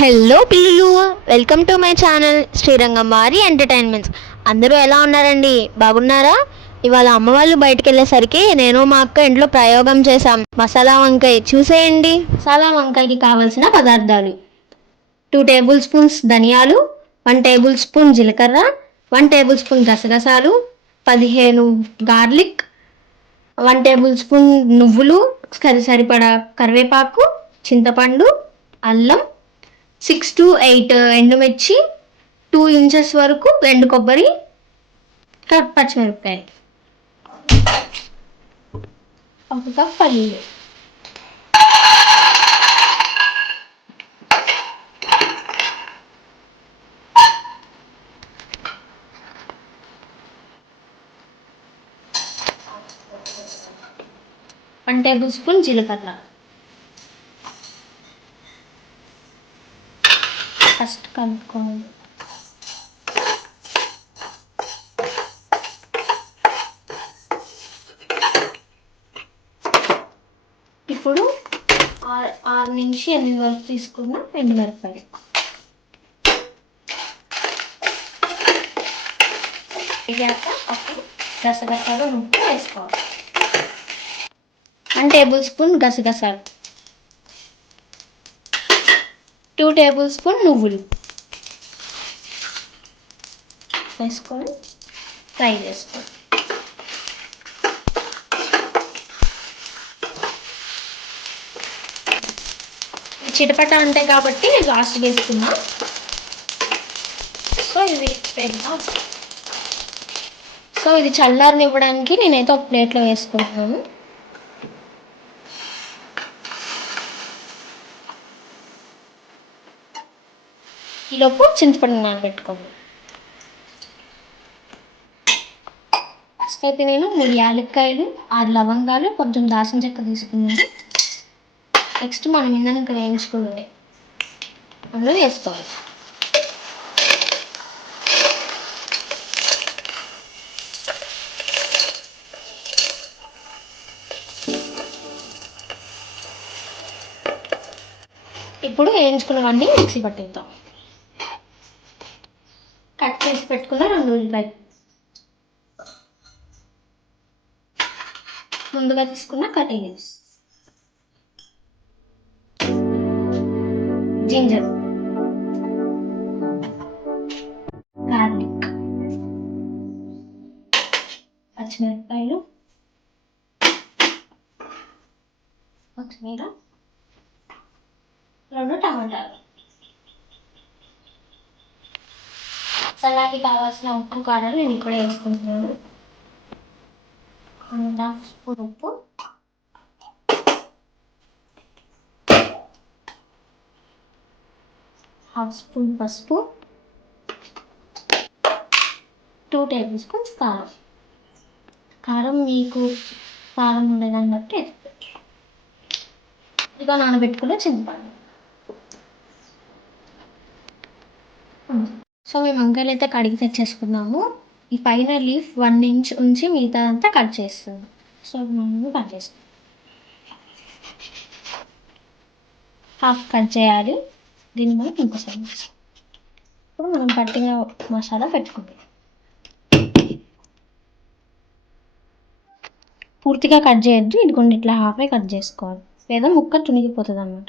Hello పిల్లులు, welcome to my channel Srirangam వారి entertainments. అందరూ ఎలా ఉన్నారండి? బాగున్నారా? ఇవాళ అమ్మ వాళ్ళు బయటకు వెళ్ళేసరికి నేను మా అక్క ఇంట్లో ప్రయోగం చేశాం. మసాలా వంకాయ చూసేయండి. మసాలా వంకాయకి కావలసిన పదార్థాలు: 2 టేబుల్ స్పూన్స్ ధనియాలు, 1 టేబుల్ స్పూన్ జీలకర్ర, 1 టేబుల్ స్పూన్ గసగసాలు, 15 గార్లిక్, 1 టేబుల్ స్పూన్ నువ్వులు, సరిపడా కరివేపాకు, చింతపండు, అల్లం, 6 to 8 ఎండుమిర్చి, 2 ఇంచెస్ వరకు ఎండు కొబ్బరి, పచ్చిమిరపకాయ, 1 కప్ పల్లీలు. వన్ టేబుల్ స్పూన్ జీలకర్ర. ఫస్ట్ కలుపుకోవాలి. ఇప్పుడు 6 నుంచి 8 వరకు తీసుకున్న ఎండుమిరపకాయలు వేయాక అప్పుడు గసగసాలు ఉప్పు వేసుకోవాలి. 1 టేబుల్ స్పూన్ గసగసాలు, 2 టేబుల్ స్పూన్ నువ్వులు వేసుకొని ఫ్రై చేసుకోవాలి. చిటపట ఉంటాయి కాబట్టి లాస్ట్ వేసుకున్నా. సో ఇది చల్లారనివ్వడానికి నేనైతే ఒక ప్లేట్లో వేసుకుంటున్నాను. ఈలోపు చింతపండు నానబెట్టుకోండి. ఫస్ట్ అయితే నేను 3 యాలక్కాయలు, 6 లవంగాలు, కొంచెం దాల్చిన చెక్క తీసుకున్నాను. నెక్స్ట్ మనం ఇంకా వేయించుకోవాలి, అందులో వేసుకోవాలి. ఇప్పుడు వేయించుకున్నవన్నీ మిక్సీ పట్టేద్దాం. కట్ చేసి పెట్టుకున్న 2 ఉల్లిపాయలు, ముందుగా తీసుకున్న కటింగ్స్, జింజర్, గార్లిక్, పచ్చిమిరపకాయలు, కొత్తిమీర, 2 టమాటాలు. సలాడ్కి కావాల్సిన ఉప్పు కారాలు నేను ఇక్కడ వేసుకుంటున్నాను. 1/2 స్పూన్ ఉప్పు, 1/2 స్పూన్ పసుపు, 2 టేబుల్ స్పూన్స్ కారం. కారం మీకు కారం ఉండేదాన్ని బట్టి వేసుకోవచ్చు. ఇదిగా నానబెట్టుకున్న చింతపండు. సో మేము వంకాయలు అయితే కడిగి తెచ్చేసుకున్నాము. ఈ పైన లీఫ్ 1 ఇంచ్ ఉంచి మిగతా అంతా కట్ చేస్తాము. సో మనం కట్ చేస్తాం. హాఫ్ కట్ చేయాలి. దీన్ని మనం ఇంకోసారి ఇప్పుడు మనం పట్టిన మసాలా పెట్టుకుంటాం. పూర్తిగా కట్ చేయొద్దు, ఇదిగోండి ఇట్లా హాఫే కట్ చేసుకోవాలి, లేదా ముక్క తునిగిపోతుంది అన్నమాట.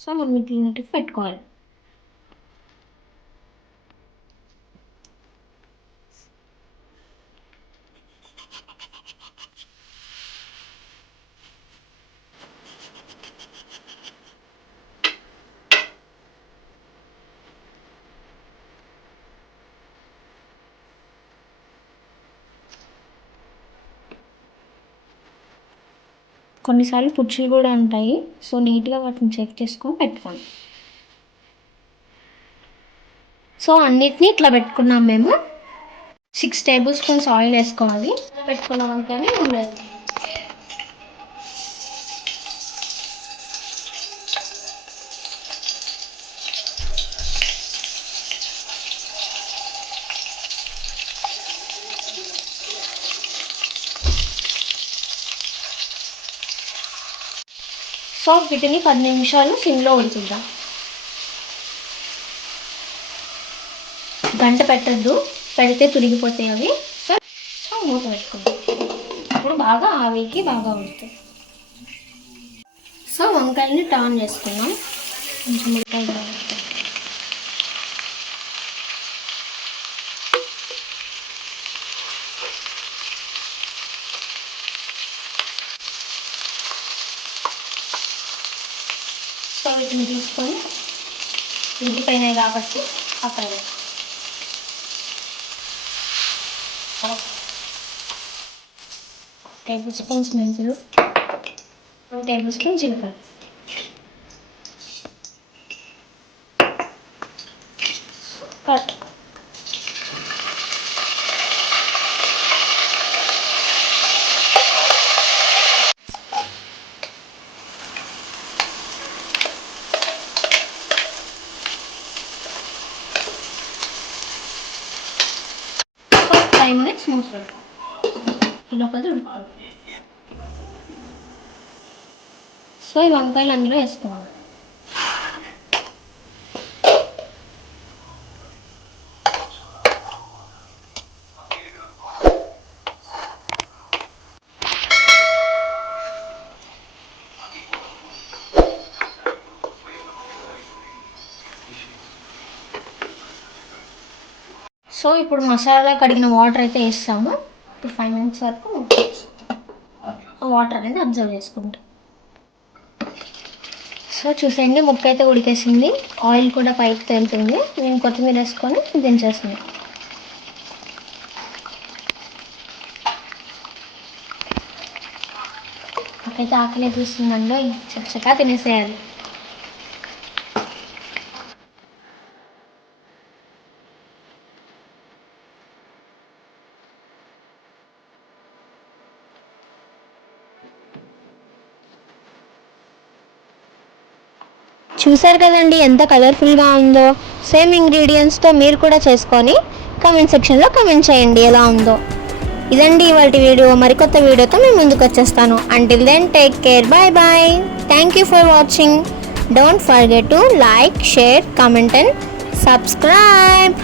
సో మనం ఇట్లా పెట్టుకోవాలి. కొన్నిసార్లు పుచ్చులు కూడా ఉంటాయి, సో నీట్గా వాటిని చెక్ చేసుకొని పెట్టుకోండి. సో అన్నిటినీ ఇట్లా పెట్టుకున్నాం మేము. 6 టేబుల్ స్పూన్స్ ఆయిల్ వేసుకోవాలి. పెట్టుకున్నాం కానీ ఉండదు. సో వీటిని 10 నిమిషాలు సిమ్లో ఉంచుద్దాం. గంట పెట్టద్దు, పెడితే తురిగిపోతాయి అవి. సో మూత పెట్టుకుందాం. ఇప్పుడు బాగా ఆవికి బాగా ఉడుతాయి. సో వంకాయలని టర్న్ చేసుకుందాం. కొంచెం ఉడకాయ సో వీటిని తీసుకొని ఉడికిపోయినాయి కాబట్టి అక్కడ టేబుల్ స్పూన్స్ మెంతులు, 2 టేబుల్ స్పూన్ జీలకర్ర. కట్. ఒక 5 minutes మూత పెడతాం. ఈ లోపల ఉడుకోవాలి. సో ఈ వంకాయలు అందులో వేసుకోవాలి. సో ఇప్పుడు మసాలా కడిగిన వాటర్ అయితే వేస్తాము. ఇప్పుడు 5 minutes వరకు వాటర్ అనేది అబ్జర్వ్ చేసుకుంటాం. సో చూసేయండి, ముక్క అయితే ఉడికేసింది, ఆయిల్ కూడా పైకి తేలుతుంది. నేను కొత్తిమీర వేసుకొని దించేస్తుంది. నాకైతే ఆకలి తీస్తుందండి, చక్కగా తినేసేయాలి. చూసారు కదండి ఎంత కలర్ఫుల్గా ఉందో. సేమ్ ఇంగ్రీడియంట్స్తో మీరు కూడా చేసుకొని కామెంట్ సెక్షన్లో కామెంట్ చేయండి ఎలా ఉందో. ఇదండి ఇవాళ వీడియో. మరికొత్త వీడియోతో మేము ముందుకు వచ్చేస్తాను. Until then take care, bye bye. Thank you for watching. Don't forget to like, share, comment and subscribe.